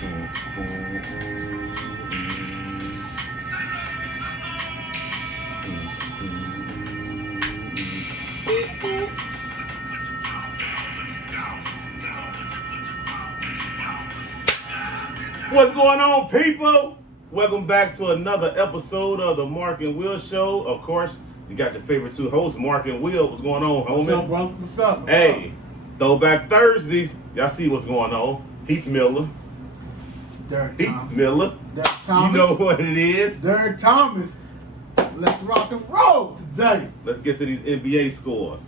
What's going on, people? Welcome back to another episode of the Mark and Will Show. Of course, you got your favorite two hosts, Mark and Will. What's going on, homie? What's up, bro? What's up? Hey, Throwback Thursdays. Y'all see what's going on. Heath Miller. Derek Heath Thomas. Miller. Derek Thomas. You know what it is. Derek Thomas. Let's rock and roll today. Let's get to these NBA scores.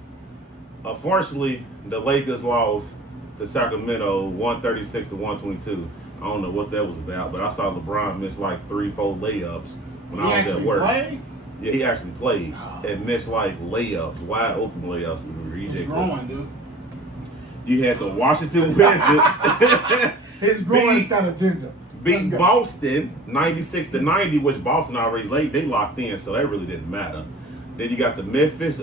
Unfortunately, the Lakers lost to Sacramento 136 to 122. I don't know what that was about, but I saw LeBron miss like 3-4 layups when I was at work. Played? Yeah, he actually played Oh. and missed like layups, wide open layups. He's Ridiculous. growing, dude. You had the Washington Wizards His growing's got a ginger. beat Boston 96 to 90, which Boston already late. They locked in, so that really didn't matter. Then you got the Memphis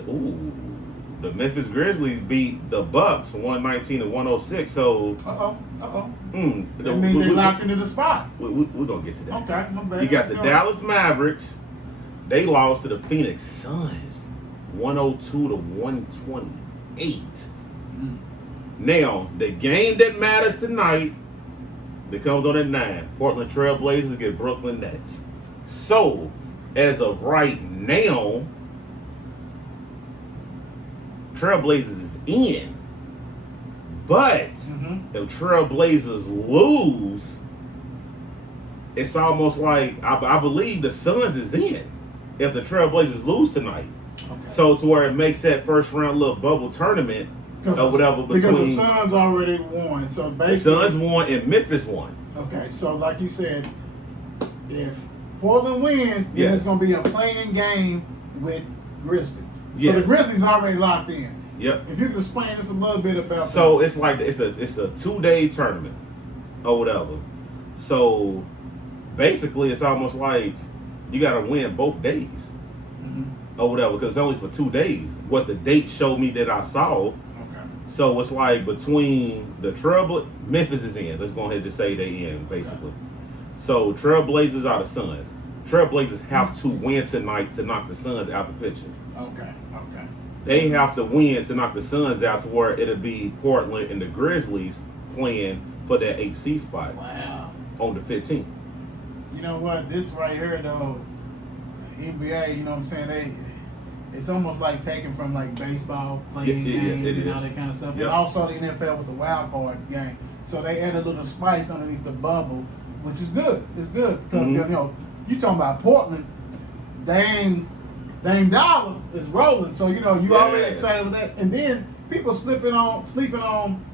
Grizzlies beat the Bucks 119 to 106. So That means they locked into the spot. We're gonna get to that. Okay, my bad. You got the Let's go. Dallas Mavericks. They lost to the Phoenix Suns 102 to 128. Now, the game that matters tonight, that comes on at 9, Portland Trail Blazers get Brooklyn Nets. So, as of right now, Trailblazers is in. But if Trailblazers lose, it's almost like I believe the Suns is in if the Trailblazers lose tonight. Okay. So to where it makes that first round little bubble tournament or whatever Because the between Suns already won. So the basically, Suns won and Memphis won. okay, so like you said, if Portland wins, then Yes. it's going to be a playing game with Grizzlies. Yes. So the Grizzlies already locked in. Yep. If you could explain this a little bit about So it's like it's a 2-day tournament or whatever. So basically, it's almost like you got to win both days or whatever because it's only for 2 days. What the date showed me that I saw. Okay. So it's like between the Memphis is in. Let's go ahead and just say they in basically. So Trailblazers are the Suns. Trailblazers have to win tonight to knock the Suns out the picture. Okay. They have to win to knock the Suns out to where it'll be Portland and the Grizzlies playing for that 8C spot Wow. on the 15th. You know what? This right here, though, NBA, you know what I'm saying? It's almost like taken from like baseball playing games it and is. all that kind of stuff. Yep. And also the NFL with the wild card game. So they add a little spice underneath the bubble, which is good. It's good because you know you talking about Portland, Dame Dollar is rolling. So you know you already excited with that. And then people sleeping on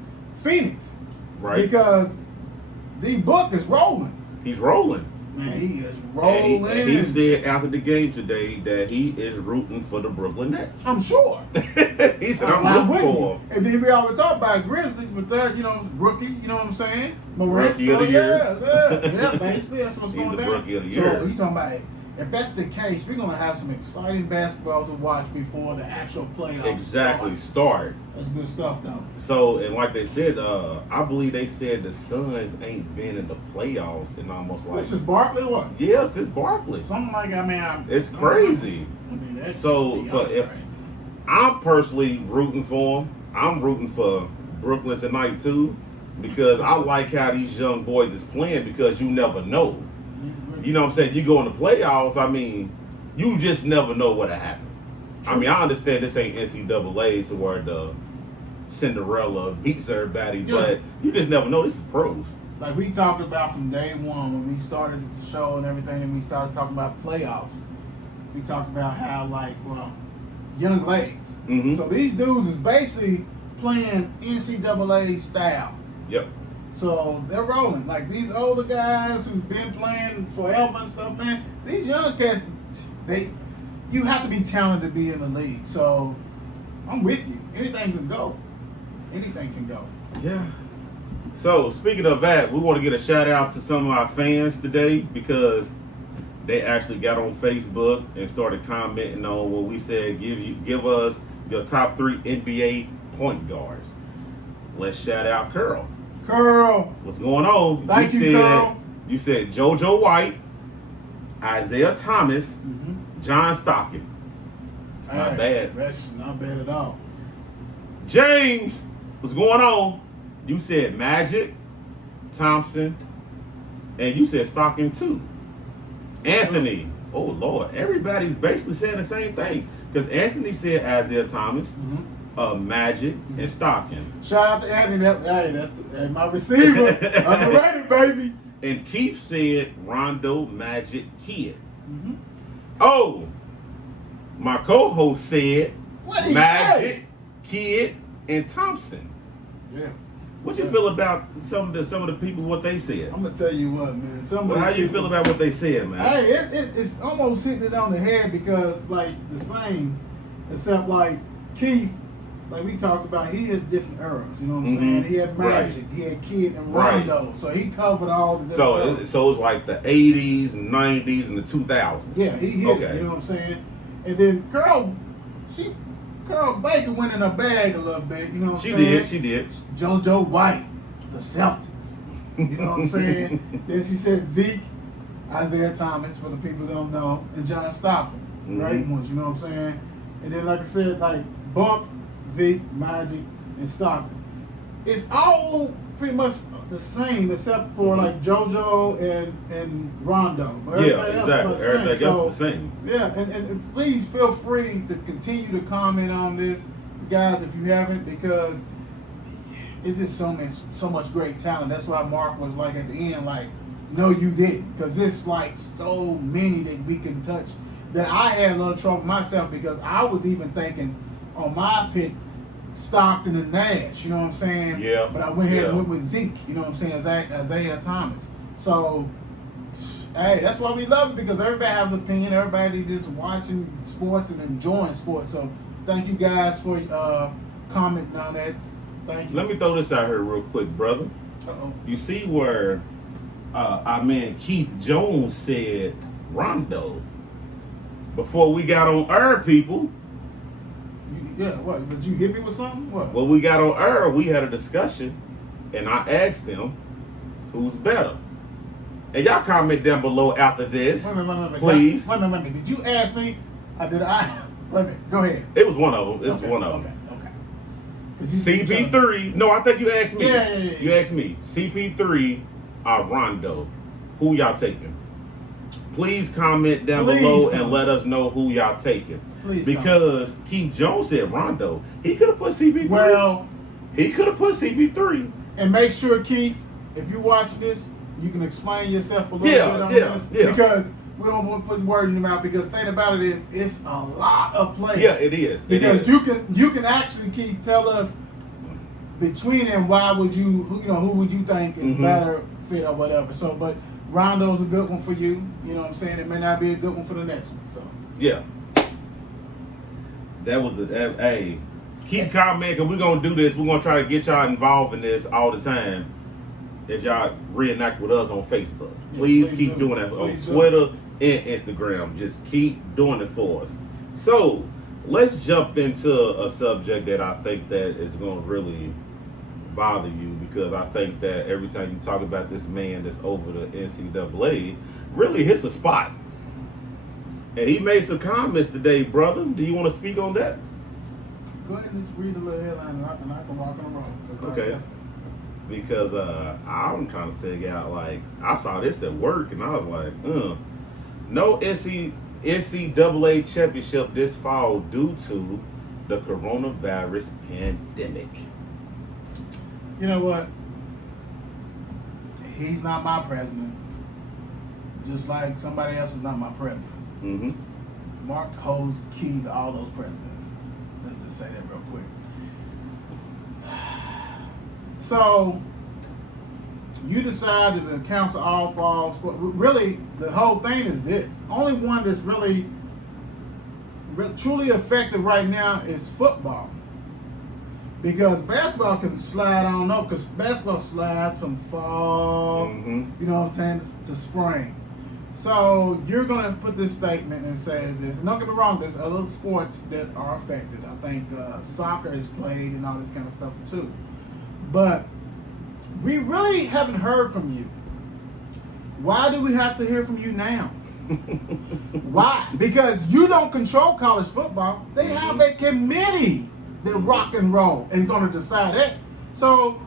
Phoenix, Right. Because the book is rolling. He's rolling. Man, he is rolling. And he said after the game today that he is rooting for the Brooklyn Nets. I'm sure. He said, I'm rooting for him. And then we always talk about Grizzlies, but they're, you know, rookie, you know what I'm saying? Morant, Rookie of the year. Yeah, basically, that's what's He's going the down. rookie of the year. So, you talking about, if that's the case, we're going to have some exciting basketball to watch before the actual playoffs Exactly. Start. That's good stuff, though. So, and like they said, I believe they said the Suns ain't been in the playoffs in almost like... This is Barkley or what? Yes, it's Barkley. Something like, It's crazy. That's So, I'm personally rooting for him. I'm rooting for Brooklyn tonight, too, because I like how these young boys is playing because you never know. You know what I'm saying? You go in the playoffs, I mean, you just never know what'll happen. I mean, I understand this ain't NCAA to where the Cinderella beats everybody, but you just never know. This is pros. Like we talked about from day one when we started the show and everything, and we started talking about playoffs. We talked about how, young legs. So these dudes is basically playing NCAA style. Yep. So they're rolling. Like these older guys who've been playing forever and stuff, man. These young cats, you have to be talented to be in the league. So I'm with you. Anything can go. Anything can go. Yeah. So speaking of that, we want to get a shout out to some of our fans today because they actually got on Facebook and started commenting on what we said. Give us your top 3 NBA point guards. Let's shout out Curl. Curl. What's going on? Thank you, Carl. You said JoJo White, Isaiah Thomas, John Stockton. It's not bad. That's not bad at all. James, what's going on? You said Magic, Thompson, and you said Stockton too. Anthony, oh Lord, everybody's basically saying the same thing. Because Anthony said Isaiah Thomas, Magic, and Stockton. Shout out to Anthony. That's my receiver. Underrated, baby. And Keith said Rondo, Magic, Kid. Oh, my co-host said Magic, Kid, and Thompson. Yeah. What you feel about some of the people, what they said? I'm gonna tell you what, man. How you feel about what they said, man? Hey, it's almost hitting it on the head because like the same, except like Keith, like we talked about, he had different eras. You know what I'm saying? He had Magic, he had Kid and Rondo, so he covered all the different eras. So it's like the 80s, 90s, and the 2000s. Yeah, he hit it. You know what I'm saying? And then Carl Baker went in her bag a little bit. You know what I'm saying? She did. JoJo White, the Celtics. You know what I'm saying? Then she said Zeke, Isaiah Thomas, for the people who don't know, and John Stockton. Great ones, you know what I'm saying? And then, like I said, like Bump, Zeke, Magic, and Stockton. It's all pretty much the same except for like JoJo and Rondo. But Everything else is the same. Yeah, and please feel free to continue to comment on this, guys, if you haven't, because it's just so much great talent. That's why Mark was like at the end, like, no, you didn't, because it's like so many that we can touch. That I had a little trouble myself because I was even thinking on my pick Stockton and Nash, you know what I'm saying? Yeah. But I went ahead and went with Zeke, you know what I'm saying, Isaiah Thomas. So, hey, that's why we love it, because everybody has an opinion. Everybody just watching sports and enjoying sports. So, thank you guys for commenting on that. Thank you. Let me throw this out here real quick, brother. Uh-oh. You see where our man Keith Jones said Rondo before we got on air, people. Yeah, what? Did you hit me with something? What? Well, we got on air, we had a discussion, and I asked them who's better. And y'all comment down below after this, Wait, please. Wait a minute. Did you ask me? Did I? Wait a minute. Go ahead. It was one of them. It's one of them. Okay. CP3. No, I think you asked me. Yeah. You asked me. CP3 or Rondo. Who y'all taking? Please comment down below and let us know who y'all taking. Because Keith Jones said Rondo. He could have put CP3. Well, he could have put CP3. And make sure, Keith, if you watch this, you can explain yourself a little bit on this. Yeah. Because we don't want to put word in your mouth. Because the thing about it is, it's a lot of players. Yeah, it is. Because you can actually, Keith, tell us between them why would you, who would you think is better fit or whatever. So, but Rondo's a good one for you. You know what I'm saying? It may not be a good one for the next one. So yeah. That was hey, keep commenting, because we're going to do this. We're going to try to get y'all involved in this all the time. If y'all reenact with us on Facebook. Please keep doing that on Twitter and Instagram. Just keep doing it for us. So, let's jump into a subject that I think that is going to really bother you, because I think that every time you talk about this man that's over the NCAA, really hits a spot. And he made some comments today, brother. Do you want to speak on that? Go ahead and just read a little headline, and I can walk on the road. Okay. Because I'm trying to figure out, like, I saw this at work, and I was like, no NCAA championship this fall due to the coronavirus pandemic. You know what? He's not my president. Just like somebody else is not my president. Mark holds key to all those presidents. Let's just say that real quick. So, you decided to cancel all fall sports. Really, the whole thing is this. Only one that's really truly effective right now is football. Because basketball can slide on off, because basketball slides from fall, you know what I'm saying, to spring. So you're going to put this statement and says this. And don't get me wrong, there's other sports that are affected. I think soccer is played and all this kind of stuff too. But we really haven't heard from you. Why do we have to hear from you now? Why? Because you don't control college football. They have a committee that rock and roll and going to decide that. So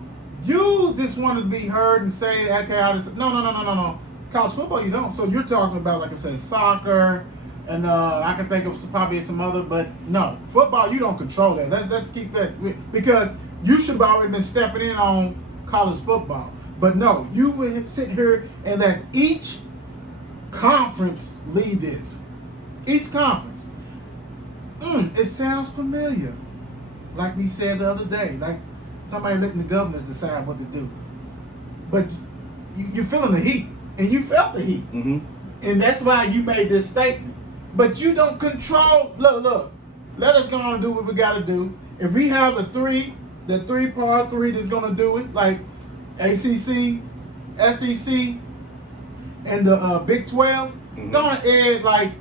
you just want to be heard and say, okay, no. College football, you don't. So you're talking about, like I said, soccer, and I can think of probably some other, but no, football, you don't control that. Let's keep that, because you should have already been stepping in on college football. But no, you would sit here and let each conference lead this. Each conference. It sounds familiar. Like we said the other day, like somebody letting the governors decide what to do. But you're feeling the heat, and you felt the heat. Mm-hmm. And that's why you made this statement. But you don't control, look, let us go on and do what we got to do. If we have the part three that's going to do it, like ACC, SEC, and the Big 12, going to add like,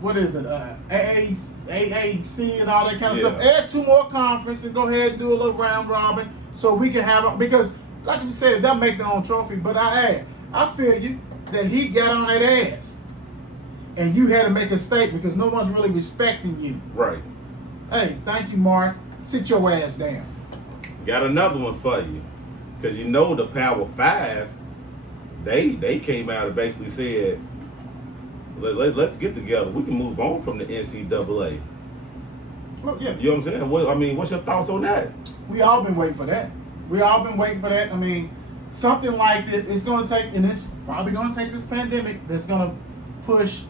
what is it, AAC and all that kind of stuff. Add 2 more conferences and go ahead and do a little round robin so we can have, because like you said, they'll make their own trophy. But I feel you that he got on that ass. And you had to make a statement because no one's really respecting you. Right. Hey, thank you, Mark. Sit your ass down. Got another one for you. Because you know the Power 5, they came out and basically said, let's get together. We can move on from the NCAA. Well, yeah. You know what I'm saying? What's your thoughts on that? We all been waiting for that. I mean, something like this, it's going to take, and it's probably going to take this pandemic that's going to push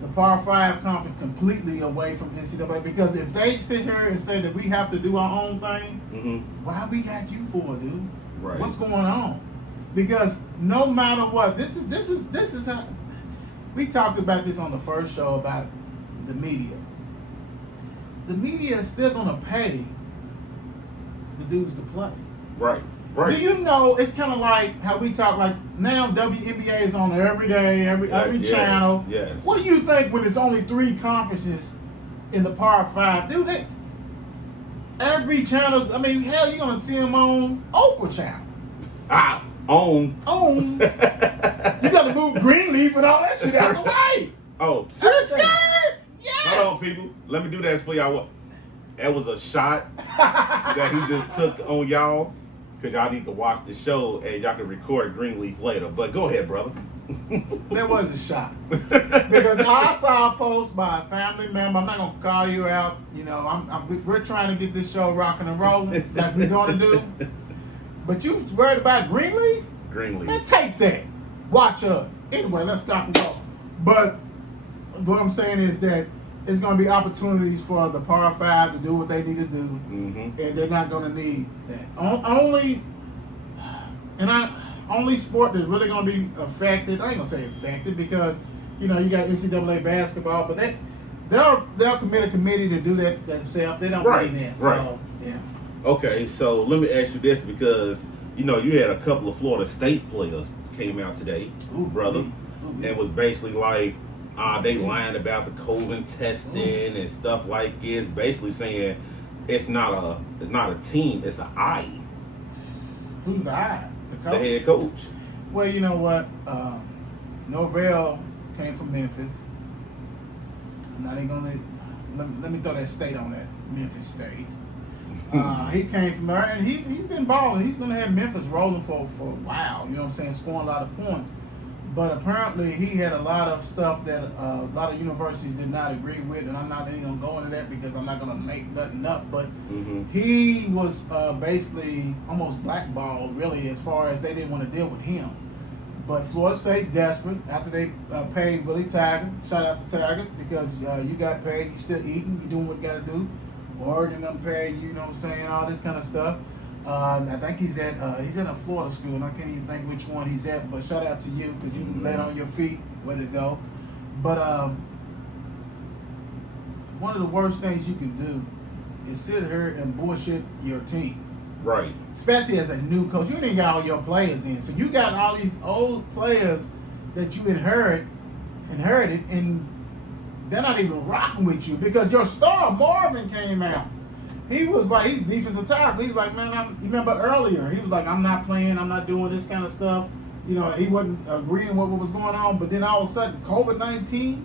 the Power 5 conference completely away from NCAA, because if they sit here and say that we have to do our own thing, why we got you for, dude? Right. What's going on? Because no matter what, this is how we talked about this on the first show about the media. The media is still gonna pay the dudes to play. Right. Do you know, it's kind of like how we talk, like now WNBA is on every day, every channel. Yes. What do you think when there's only 3 conferences in the Power 5? Dude, every channel, I mean, hell, you're going to see them on Oprah channel. On. You got to move Greenleaf and all that shit out the way. Oh, Yes. Hold on, people. Let me do that for y'all. That was a shot that he just took on y'all. Because y'all need to watch the show and y'all can record Greenleaf later. But go ahead, brother. There was a shot. Because I saw a post by a family member. I'm not going to call you out. You know, we're trying to get this show rocking and rolling like we're going to do. But you worried about Greenleaf? Greenleaf. Man, take that. Watch us. Anyway, let's stop and go. But what I'm saying is that there's going to be opportunities for the Power 5 to do what they need to do, and they're not going to need that. Only sport that's really going to be affected, I ain't going to say affected, because, you know, you got NCAA basketball, but they'll commit a committee to do that themselves. They don't need that. So, yeah. Okay, so let me ask you this, because, you know, you had a couple of Florida State players came out today, brother, and was basically like, they lying about the COVID testing and stuff like this. Basically saying it's not a team, it's an I. Who's the I? The head coach. Well, you know what? Norvell came from Memphis. Now they gonna let me throw that state on that, Memphis State. He came from there, and he's been balling. He's gonna have Memphis rolling for a while. You know what I'm saying? Scoring a lot of points. But apparently he had a lot of stuff that a lot of universities did not agree with, and I'm not even going to go into that because I'm not going to make nothing up. But he was basically almost blackballed, really, as far as they didn't want to deal with him. But Florida State desperate after they paid Willie Taggart. Shout out to Taggart, because you got paid, you still eating, you doing what you got to do. Oregon done paid you, you know what I'm saying, all this kind of stuff. I think he's at a Florida school, and I can't even think which one he's at. But shout out to you, because you laid on your feet, way to go. But one of the worst things you can do is sit here and bullshit your team, right? Especially as a new coach, you ain't got all your players in, so you got all these old players that you inherited, and they're not even rocking with you because your star Marvin came out. he was like, he's defensive tackle. He's like, man, you remember earlier, he was like, I'm not playing, I'm not doing this kind of stuff. You know, he wasn't agreeing with what was going on. But then all of a sudden, COVID-19,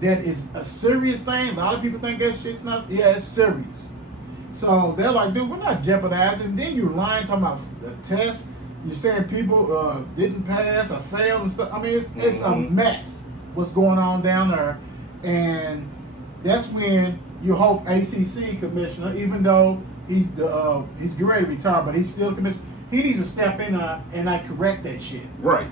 that is a serious thing. A lot of people think that shit's not. Yeah, it's serious. So they're like, dude, we're not jeopardizing. And then you're lying, talking about the test. You're saying people didn't pass or failed and stuff. I mean, it's a mess what's going on down there. And that's when you hope ACC commissioner, even though he's getting ready to retire, but he's still commissioner, he needs to step in and like correct that shit. Right.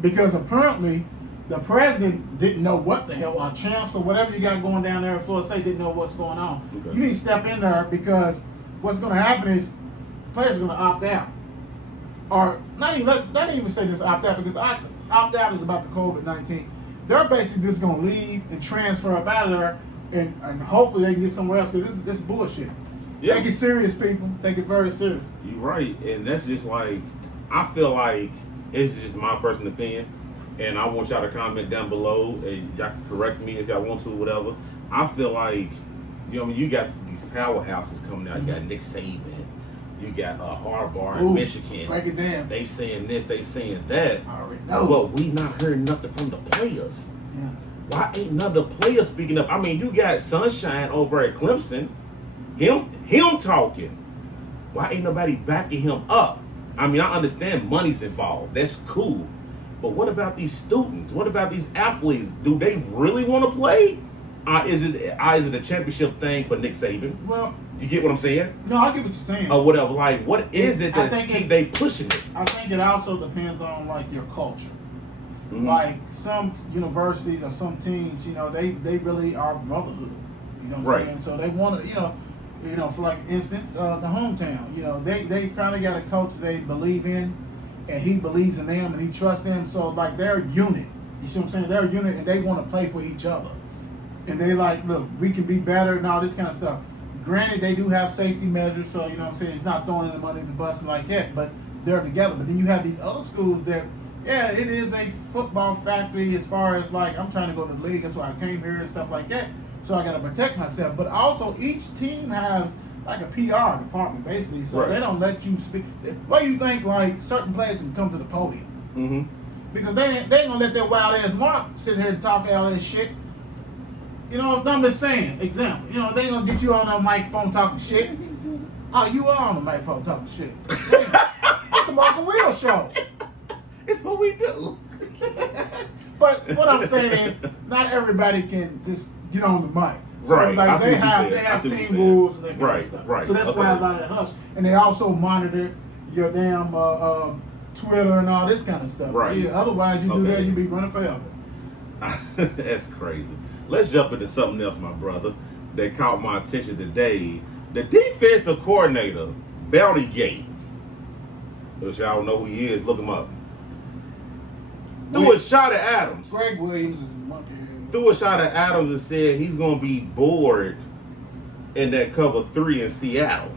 Because apparently the president didn't know what the hell, our chancellor, whatever you got going down there in Florida State, didn't know what's going on. Okay. You need to step in there, because what's going to happen is players are going to opt out. Or not even say this opt out, because opt out is about the COVID-19. They're basically just going to leave and transfer up out of there, and hopefully they can get somewhere else, because this is bullshit. Yeah. Take it serious, people. Take it very serious. You're right. And that's just like, I feel like, it's just my personal opinion, and I want y'all to comment down below, and y'all can correct me if y'all want to, whatever. I feel like, you know, I mean, you got these powerhouses coming out. You got Nick Saban. You got Harbaugh in Michigan. Break it down. They saying this, they saying that. I already know. But we not heard nothing from the players. Yeah. Why ain't none of the players speaking up? I mean, you got Sunshine over at Clemson. Him talking. Why ain't nobody backing him up? I mean, I understand money's involved. That's cool. But what about these students? What about these athletes? Do they really want to play? Is it a championship thing for Nick Saban? Well, you get what I'm saying? No, I get what you're saying. Or whatever. Like, what is it that they pushing it? I think it also depends on, like, your culture. Mm-hmm. Like, some universities or some teams, you know, they really are brotherhood. You know what I'm saying? So they want to, you know, for like instance, the hometown. You know, they finally got a coach they believe in, and he believes in them, and he trusts them. So like they're a unit. You see what I'm saying? They're a unit, and they want to play for each other. And they like, look, we can be better and all this kind of stuff. Granted, they do have safety measures, so you know what I'm saying. It's not throwing in the money to bus and like that, but they're together. But then you have these other schools that, yeah, it is a football factory as far as like I'm trying to go to the league. That's why I came here and stuff like that. So I got to protect myself. But also, each team has like a PR department, basically. So they don't let you speak. Why do you think like certain players can come to the podium? Mm-hmm. Because they ain't gonna let that wild ass Mark sit here and talk all that shit. You know, I'm just saying. Example. You know, they ain't gonna get you on the microphone talking shit. Oh, you are on the microphone talking shit. It's the Mark and Will show. It's what we do. But what I'm saying is, not everybody can just get on the mic. So right. like they have team rules and that kind of stuff. Right. So that's why a lot of that hush. And they also monitor your damn Twitter and all this kind of stuff. Right. Yeah, otherwise you do that, you be running forever. That's crazy. Let's jump into something else, my brother, that caught my attention today. The defensive coordinator, Bounty Gate, which y'all don't know who he is, look him up. Threw a shot at Adams. Greg Williams is a monkey. Threw a shot at Adams and said he's going to be bored in that cover 3 in Seattle.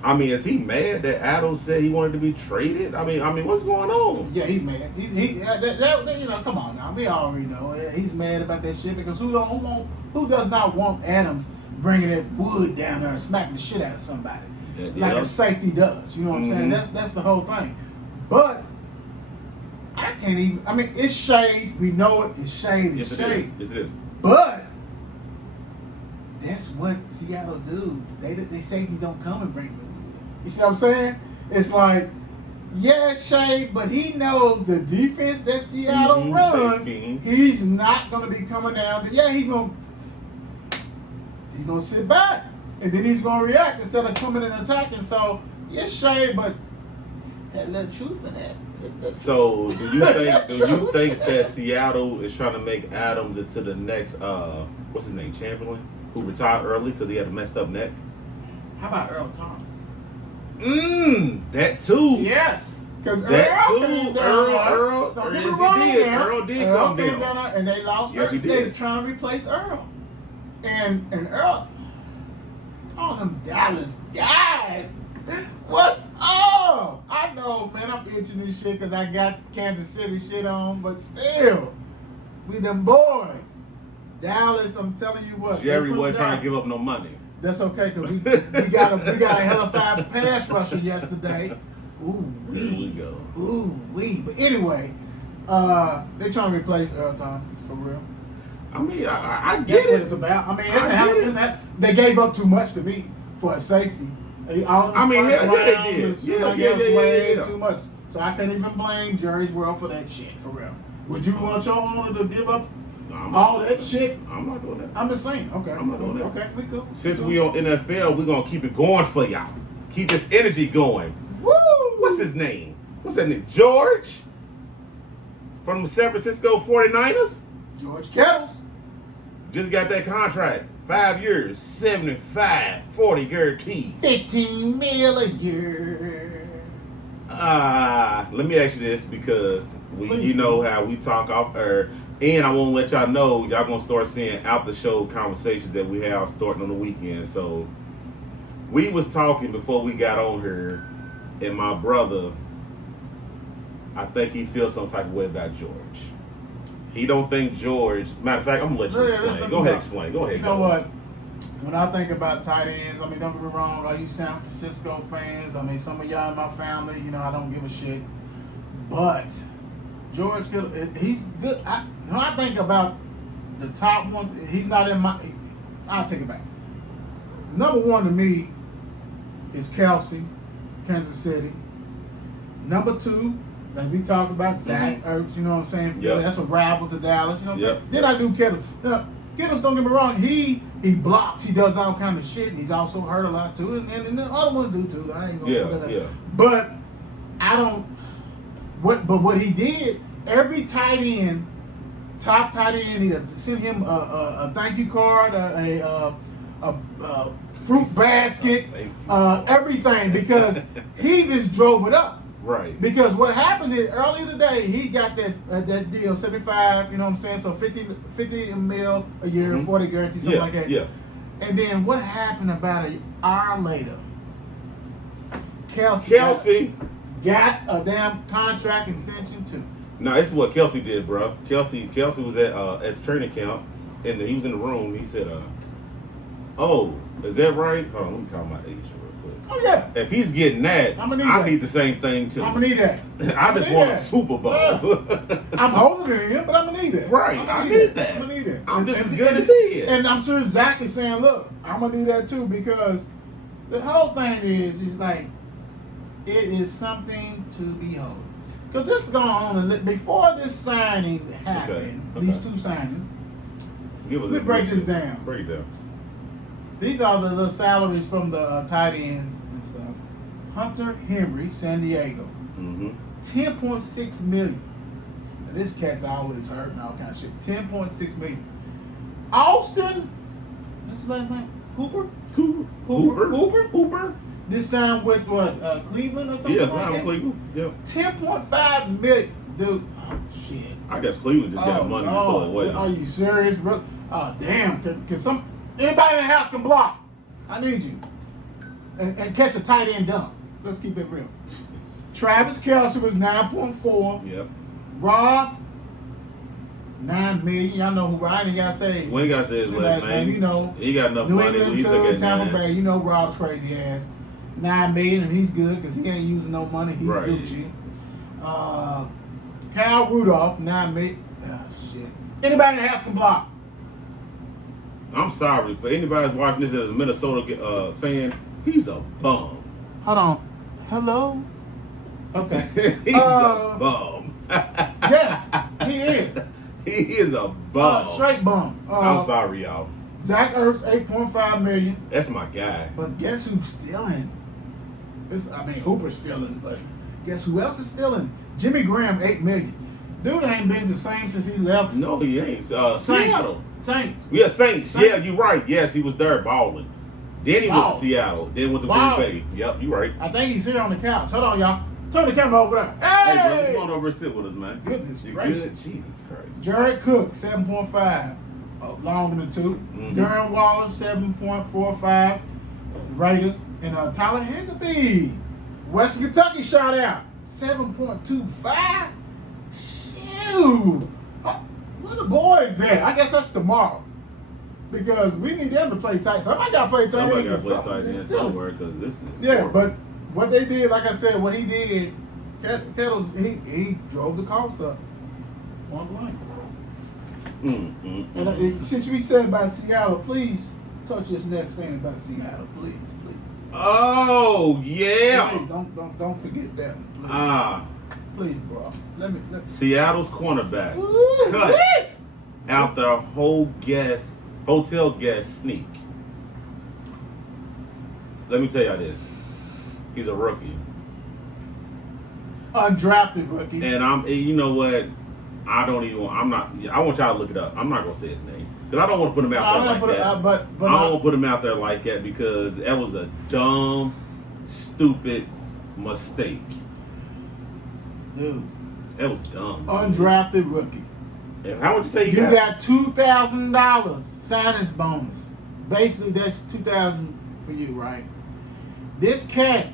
I mean, is he mad that Adams said he wanted to be traded? I mean, what's going on? Yeah, he's mad. You know, come on now. We already know he's mad about that shit because who does not want Adams bringing that wood down there and smacking the shit out of somebody like a safety does? You know what I'm saying? That's the whole thing. But I can't even. I mean, it's shade. We know it. It's shade. It's shade. Yes, it is. But that's what Seattle do. They safety don't come and bring the wood. You see what I'm saying? It's like, yeah, shade, but he knows the defense that Seattle runs. He's not gonna be coming down. He's gonna sit back and then he's gonna react instead of coming and attacking. So yes, shade, but had a little truth in that. So do you think that Seattle is trying to make Adams into the next what's his name, Chamberlain, who retired early because he had a messed up neck? How about Earl Thomas? That too. Yes. Because Earl did come down. And they lost Earl. They were trying to replace Earl. And Earl, all them Dallas guys, what's up? I know, man, I'm itching this shit because I got Kansas City shit on, but still, we them boys. Dallas, I'm telling you what. Jerry wasn't trying to give up no money. That's okay, because we got a hellified pass rusher yesterday. Ooh There we wee. go. Ooh wee. But anyway, they trying to replace Earl Thomas for real. I mean, I get That's what it. it's about. I mean, they gave up too much to me for a safety. I mean, yeah, they did. Yeah. Too much. So I can't even blame Jerry's World for that shit, for real. Would you want your owner to give up all that shit? I'm not doing that. I'm just saying. Okay. I'm not doing that. Okay, we cool. Since we on NFL, we're gonna keep it going for y'all. Keep this energy going. Woo! What's his name? What's that name? George? From the San Francisco 49ers? George Kettles. Just got that contract. 5 years, 75, 40 guaranteed. $15 million a year. Let me ask you this because Please. you know how we talk off air, and I want to let y'all know y'all gonna start seeing out the show conversations that we have starting on the weekend. So we was talking before we got on here, and my brother, I think he feels some type of way about George. He don't think George. Matter of fact, I'm gonna let you explain. Go ahead, explain. Go ahead. You know what? When I think about tight ends, I mean, don't get me wrong, all you San Francisco fans, I mean, some of y'all in my family, you know, I don't give a shit. But George, he's good. When I think about the top ones, he's not in my. I'll take it back. Number one to me is Kelsey, Kansas City. Number two, like we talked about, Zach Ertz, you know what I'm saying? Yep. That's a rival to Dallas, you know what I'm Yep. saying? Then I do Kittles. Now, Kittles, don't get me wrong, he blocks, he does all kind of shit, and he's also hurt a lot too, and the other ones do too. I ain't gonna put that Yeah. out. But I don't. What he did, every tight end, top tight end, he sent him a thank you card, a fruit basket, everything, because he just drove it up. Right. Because what happened is earlier today he got that deal 75, you know what I'm saying? So 50 mil a year, 40 guarantee, something like that. Yeah. And then what happened about an hour later? Kelsey got a damn contract extension too. No, this is what Kelsey did, bro. Kelsey was at the training camp, and he was in the room. He said, "Oh, is that right? Hold on, let me call my agent real quick. Oh yeah. If he's getting that, I need the same thing too. I'm gonna need that. I just want a Super Bowl. Yeah. I'm older than him, but I'm gonna need that. Right, I need that. I'm gonna need that. I'm just as good as he is. And I'm sure Zach is saying, "Look, I'm gonna need that too," because the whole thing is like it is something to behold. Because this is going on before this signing happened. Okay. These two signings. Give us Let me break this down. Break it down. These are the salaries from the tight ends and stuff. Hunter Henry, San Diego, $10.6 million. Now, this cat's always hurt and all kind of shit. $10.6 million. Austin, what's his last name? Hooper. This signed with what? Cleveland or something like that? Yeah, Cleveland. Yeah. $10.5 million, dude. Oh shit. I guess Cleveland just got money to throw away. Are you serious, bro? Oh damn! Can anybody in the house can block? I need you. And catch a tight end dunk. Let's keep it real. Travis Kelce was 9.4. Yep. Rob, $9 million. Y'all know who I ain't gotta say. We ain't gotta say his last name. You know, he got enough New money. England to Tampa Bay. You know Rob's crazy ass. $9 million, and he's good because he ain't using no money. He's Right. Gucci. Kyle Rudolph, $9 million. Oh shit. Anybody in the house can block. I'm sorry for anybody that's watching this as a Minnesota fan. He's a bum. Hold on. Hello. Okay. He's a bum. Yes, he is. He is a bum. Straight bum. I'm sorry, y'all. Zach Ertz, $8.5 million. That's my guy. But guess who's stealing? Hooper's stealing, but guess who else is stealing? Jimmy Graham, $8 million. Dude ain't been the same since he left. No, he ain't. Seattle. Saints. Yeah, Saints. Yeah, you're right. Yes, he was there balling. Then he went to Seattle. Then went to Green Bay. Yep, you're right. I think he's here on the couch. Hold on, y'all. Turn the camera over there. Hey, Hey! brother, come on over and sit with us, man. Goodness You gracious. good? Jesus Christ. Jared Cook, 7.5. Longer than two. Darren Waller, 7.45. Raiders. And Tyler Higbee, Western Kentucky shot out. 7.25. Shoot. Where the boys at? I guess that's tomorrow. because we need them to play tight. Somebody got to play tight. Somebody got to play tight end somewhere because this is horrible. But what they did, like I said, what he did, Kettles, he drove the cost up. One blank. And since we said about Seattle, please touch this next thing about Seattle, please. Oh yeah. Please, don't forget that one, please. Please, bro. Let me. Seattle's cornerback Ooh, cut out their hotel guest sneak. Let me tell y'all this. He's a rookie. Undrafted rookie. And you know what? I want y'all to look it up. I'm not gonna say his name because I don't want to put him out there like that. I don't want to put him out there like that because that was a dumb, stupid mistake. Dude, that was dumb. Undrafted rookie. And how would you say you got $2,000 signing bonus? Basically, that's $2,000 for you, right? This cat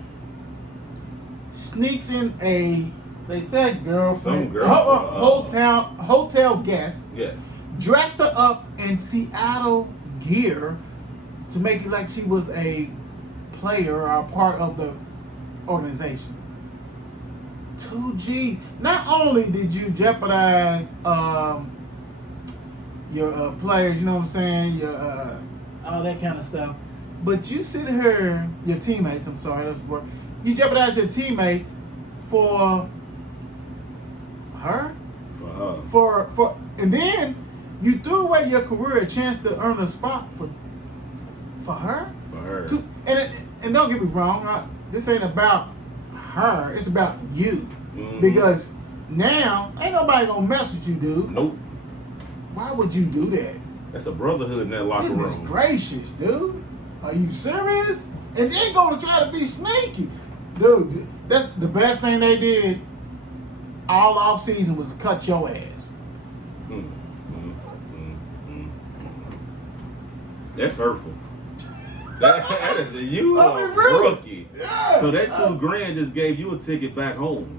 sneaks in they said girlfriend, hotel guest. Yes. Dressed her up in Seattle gear to make it like she was a player or a part of the organization. 2G. Not only did you jeopardize your players, you know what I'm saying, your all that kind of stuff, but you sit here, your teammates. I'm sorry, that's the word. You jeopardize your teammates for her. For and then you threw away your career, a chance to earn a spot for her. For her. And don't get me wrong, this ain't about her. It's about you. Mm-hmm. Because now ain't nobody gonna mess with you, dude. Nope. Why would you do that? That's a brotherhood in that locker Goodness room. gracious, dude. Are you serious? And they gonna try to be sneaky, dude. That's the best thing they did all off season was to cut your ass. That's hurtful. That is you I a mean, really? rookie. Yeah. So that $2,000 just gave you a ticket back home.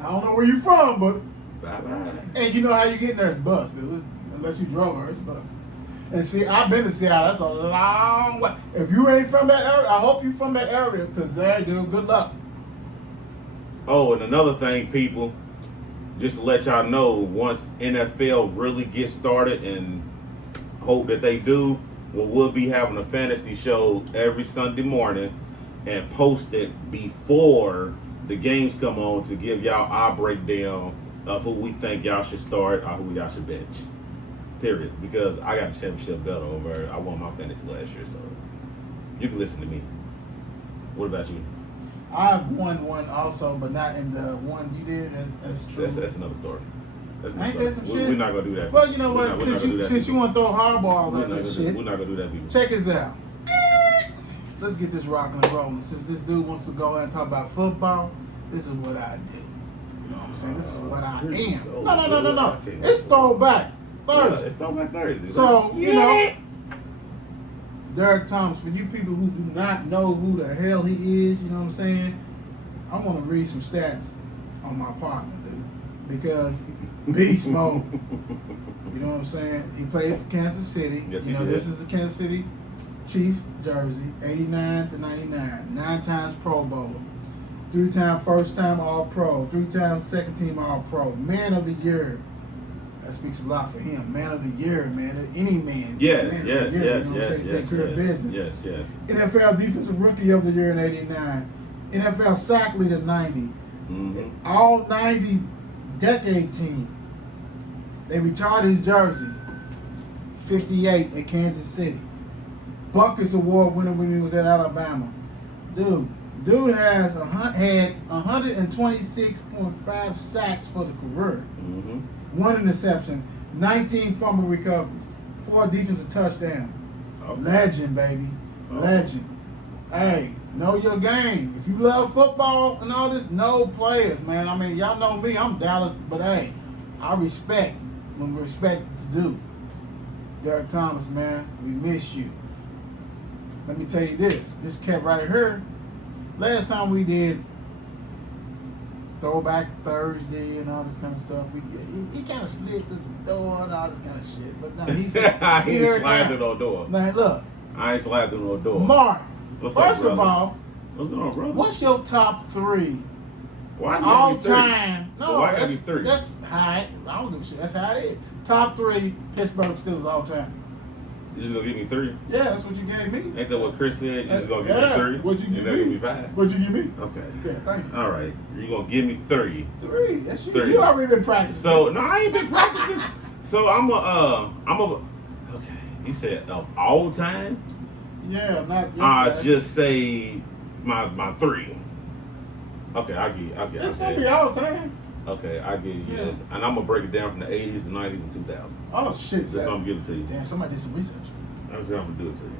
I don't know where you from, but Bye. and you know how you get there is bus, dude. Unless you drove her, it's bus. And see, I've been to Seattle. That's a long way. If you ain't from that area, I hope you from that area, because there, dude, good luck. Oh, and another thing, people, just to let y'all know, once NFL really gets started, and hope that they do, we'll be having a fantasy show every Sunday morning and post it before the games come on to give y'all our breakdown of who we think y'all should start or who y'all should bench. Period. Because I got a championship belt over. I won my fantasy last year, so you can listen to me. What about you? I've won one also, but not in the one you did. That's true. That's another story. Ain't that some shit? We're not gonna do that. Well, you know what? Since you want to throw hardball we're at not this gonna shit, we're not gonna do that, people. check this out. Let's get this rocking and rolling. Since this dude wants to go ahead and talk about football, this is what I do. You know what I'm saying? This is what I am. No. It's Throwback Thursday. Yeah, it's Throwback Thursday. So, you know, Derek Thomas, for you people who do not know who the hell he is, you know what I'm saying? I want to read some stats on my partner, dude. Because beast mode. You know what I'm saying? He played for Kansas City. Yes, you know, he did. this is the Kansas City Chiefs jersey, 89 to 99. 9 times Pro Bowler. 3-time first-time All-Pro. 3-time second-team All-Pro. Man of the Year. That speaks a lot for him. Man of the Year, man. Any man. Yes. Take care of business. Yes. NFL Defensive Rookie of the Year in 89. NFL Sack Leader 90. Mm-hmm. All 90 decade team. They retired his jersey. 58 at Kansas City. Buckets Award winner when he was at Alabama. Dude has had 126.5 sacks for the career. Mm-hmm. 1 interception, 19 fumble recoveries, 4 defensive touchdowns. Okay. Legend, baby. Legend. Hey, know your game. If you love football and all this, know players, man. I mean, y'all know me. I'm Dallas, but hey, I respect when respect is due. Derek Thomas, man, we miss you. Let me tell you this. This cat right here, last time we did Throwback Thursday and all this kind of stuff. He kind of slid through the door and all this kind of shit. But now he's he ain't sliding through no door. Now look, I ain't sliding through no door. Mark. What's First up, of brother? all, What's going on, brother? what's your top 3 Why all you give me 3? time? No, Why that's, give me 3? that's how I don't give a shit. That's how it is. Top 3 Pittsburgh Steelers all time. You just gonna give me 3? Yeah, that's what you gave me. Ain't that what Chris said? You just gonna give me 3? What'd you give You're me? give me 5? What'd you give me? Okay. Yeah, thank you. All right. You're gonna give me 3. 3. That's you. 3. You already been practicing. So no, I ain't been practicing. So I'm a. Okay. You said of all time. Yeah, not. I just say my 3. Okay, I get. Okay, It's gonna be all time. Okay, I get you. Yeah. Yes, and I'm gonna break it down from the 80s, the 90s, and 2000s. Oh shit! That's what I'm gonna give it to you. Damn, somebody did some research. That's what I'm gonna do it to you.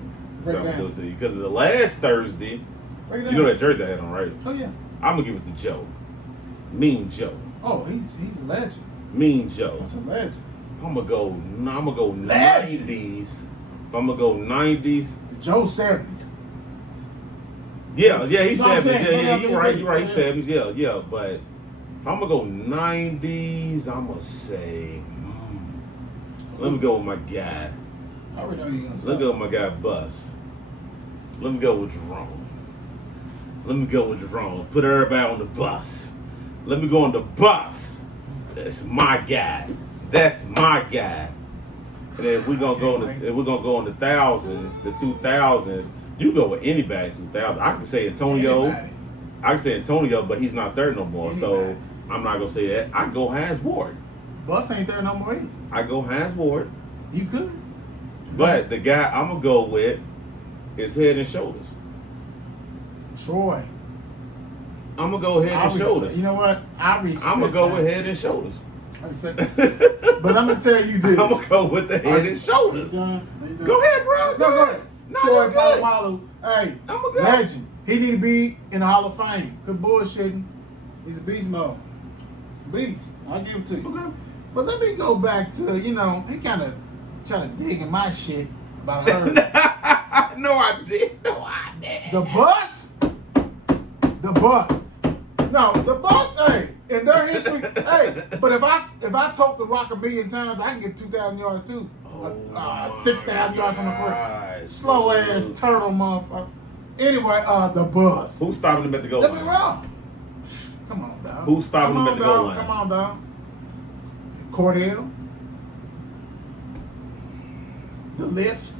Break That's what I'm it gonna do down. it to you. Because the last Thursday, Break it you down. know that jersey I had on, right? Oh yeah. I'm gonna give it to Joe. Mean Joe. Oh, he's a legend. Mean Joe. That's a legend. If I'm gonna go Legend. 90s. If I'm gonna go 90s. Joe 70s. Yeah, he's No, I'm 70s. saying, Yeah, no, you're right. He's yeah. 70s. Yeah. But if I'm gonna go 90s, I'm gonna say, let me go with my guy. I already know you're gonna say. Let me go with my guy Bus. Let me go with Jerome. Put everybody on the bus. Let me go on the bus. That's my guy. And then if we're gonna go in the thousands, the 2000s, you go with anybody in 2000. I can say Antonio. Anybody. I can say Antonio, but he's not there no more. So Anybody. I'm not gonna say that. I go Hans Ward. Bus ain't there no more either. I go Hans Ward. You could. But the guy I'm gonna go with is Head and Shoulders. Troy. I'm gonna go Head and Shoulders. You know what? I respect. I'm gonna go that. with Head and Shoulders. I respect that. But I'm gonna tell you this. I'm gonna go with the Head and Shoulders. You done? Go ahead, bro. No, go ahead. No, Troy you're good. Polamalu. Hey, I'm a good. legend. He need to be in the Hall of Fame. Good bullshitting. He's a beast mode. Beast. I'll give it to you. Okay. But let me go back to, he kind of trying to dig in my shit about her. No, I did. The bus? The bus. No, the bus, hey, in their history, hey, but if I tote the rock a million times, I can get 2,000 yards too. 6,000 yards on the court. Slow ass turtle motherfucker. Anyway, the bus. Who's stopping him at the goal Let line? me wrong. Come on, dog. Who's stopping him at the goal line? Come on, dog. Cordell. The Lips.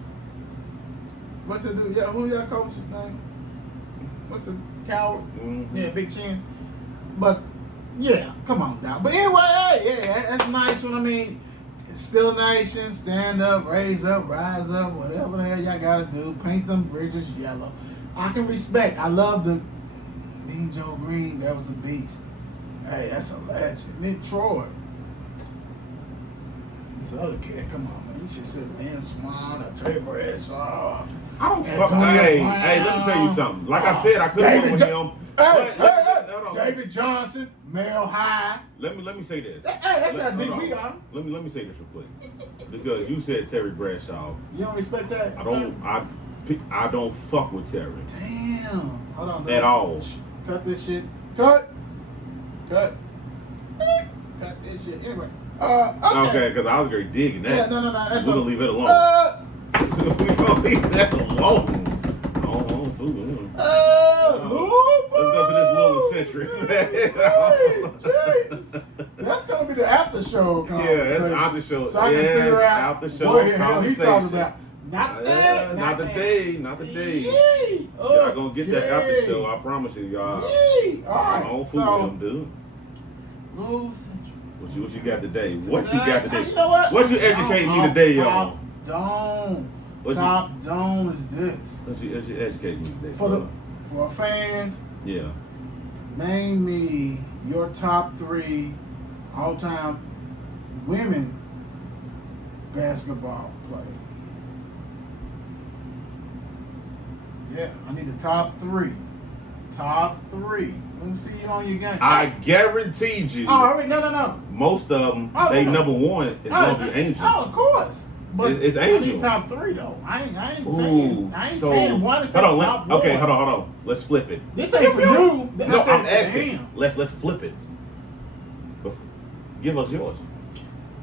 What's the dude? Yeah, who y'all coach's name? What's the coward? Mm-hmm. Yeah, Big Chin. But yeah, come on, dog. But anyway, hey, yeah, that's nice one. I mean, it's still a nation. Stand up, raise up, rise up, whatever the hell y'all gotta do. Paint them bridges yellow. I can respect. I love the Mean Joe Green. That was a beast. Hey, that's a legend. Then Troy. This other kid, come on, man. You should say Lynn Swan or Terry Bradshaw. I don't fuck. Antonio Hey, Brown. let me tell you something. Like I said, I could have went with him. Hey, Hold on. David Johnson, Mel High. Let me say this. Hey, that's how deep hold we on. got him. Let me say this real quick. Because you said Terry Bradshaw. You don't respect that? I don't fuck with Terry Damn. Hold on. at all. Cut this shit. Cut. Cut this shit. Anyway. Okay, because I was very digging that. Yeah, no. That's We're gonna leave it alone. We're gonna leave that alone. Oh, food. Let's go to this little century. That's gonna be the after show. Yeah, that's after show. So I can figure out after show what the hell he's talking conversation. about. Not that. Not the day. Yay. Y'all gonna get that after show. I promise you, y'all. Yay. All right. I don't fool with him, dude. Little century. What you got today? What you got today? You know what? What you educate me today, y'all? Top dome is this. What you educate me today? For our fans, yeah. name me your top 3 all-time women basketball players. Yeah, I need the top 3. Top 3. Let me see you on your game. I guaranteed you. Oh, all right, no. Most of them, Oh, they no. number one is gonna be Angel. Oh, of course. But It's I Angel. need top 3 though. I ain't Ooh, saying one. It's hold on. top one. Hold on. Let's flip it. This ain't for you. No, I said I'm for asking. him. Let's flip it. Give us yours.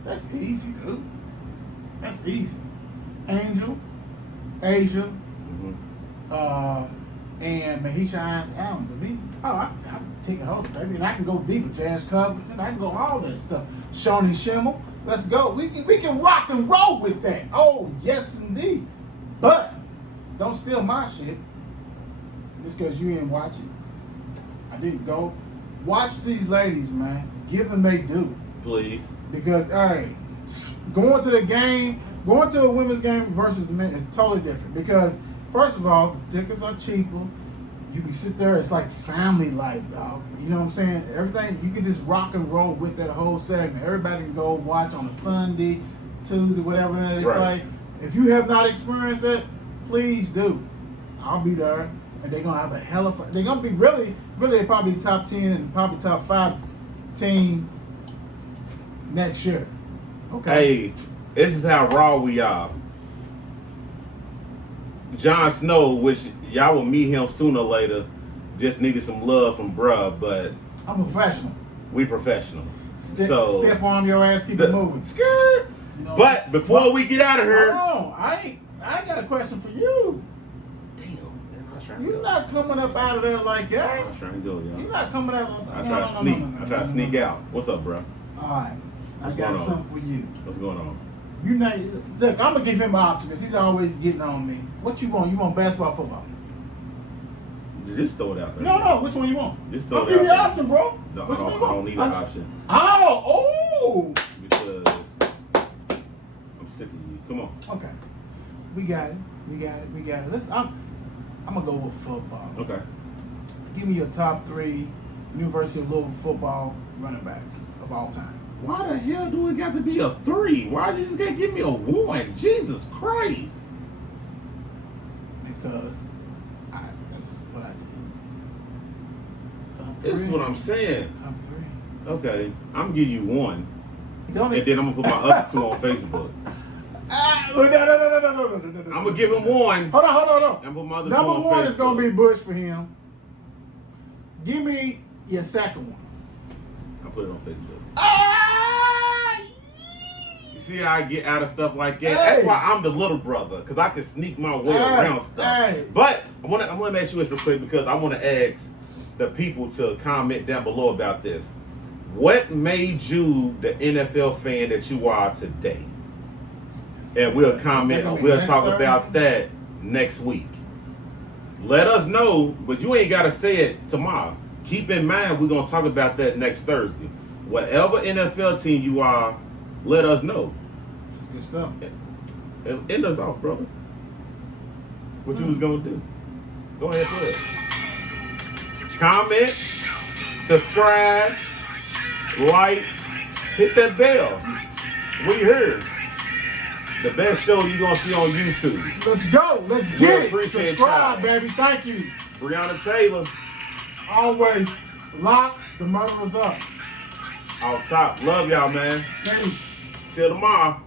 That's easy, dude. That's easy. Angel, Asia, and Mahisha Hines Allen to me. Oh, I'm taking hold, baby. And I can go deeper. Jazz Covington, I can go all that stuff. Shawnee Schimmel, let's go. We can rock and roll with that. Oh, yes indeed. But don't steal my shit just because you ain't watching. I didn't go. Watch these ladies, man. Give them they due. Please. Because, hey, going to the game, going to a women's game versus the men is totally different. Because, first of all, the tickets are cheaper. You can sit there. It's like family life, dog. You know what I'm saying? Everything, you can just rock and roll with that whole segment. Everybody can go watch on a Sunday, Tuesday, whatever they play. If you have not experienced it, please do. I'll be there. And they're going to have a hell of fun. They're going to be really probably top 10 and probably top 5 team next year. Okay. Hey, this is how raw we are. Jon Snow, which y'all will meet him sooner or later, just needed some love from bruh, but I'm professional. we professional. Step on your ass, keep it moving. Skirt. You know, but before we get out of here, hold on. I got a question for you. You're not coming up out of there like that. I'm trying to go, y'all. You're not coming out. I try to sneak. I try to sneak out. What's up, bro? All right. I got something for you. What's going on? You know, look, I'm gonna give him an option because he's always getting on me. What you want? You want basketball, or football? Just throw it out there. No. Which one you want? Just throw I'll it give out you there. an option, bro. No, which I one you want? don't need an option. Oh. Because I'm sick of you. Come on. Okay. We got it. Listen, I'm gonna go with football. Okay. Give me your top 3 University of Louisville football running backs of all time. Why the hell do it got to be a 3? Why you just gotta give me a 1? Jesus Christ. Because that's what I did. This is what I'm saying. Top 3. Okay, I'm gonna give you 1. Don't And then I'm gonna put my other 2 on Facebook. No. I'm gonna give him 1. Hold on. And put my other 2 Number on 1 Facebook. is gonna be Bush for him. Give me your second one. I'll put it on Facebook. Ah! You see how I get out of stuff like that? Hey. That's why I'm the little brother, because I can sneak my way around stuff. Hey. But I'm gonna ask you this real quick because I want to ask the people to comment down below about this. What made you the NFL fan that you are today? And we'll comment on, we'll talk about that next week. Let us know, but you ain't gotta say it tomorrow. Keep in mind, we're gonna talk about that next Thursday. Whatever NFL team you are, let us know. That's good stuff. End us off, brother. What you was gonna do? Go ahead, play it. Comment, subscribe, like, hit that bell. We here. The best show you're gonna see on YouTube. Let's go. Let's get it. Appreciate Subscribe, y'all. baby. Thank you. Breonna Taylor, Always lock the murderers up. off top. Love y'all, man. Peace. Till tomorrow.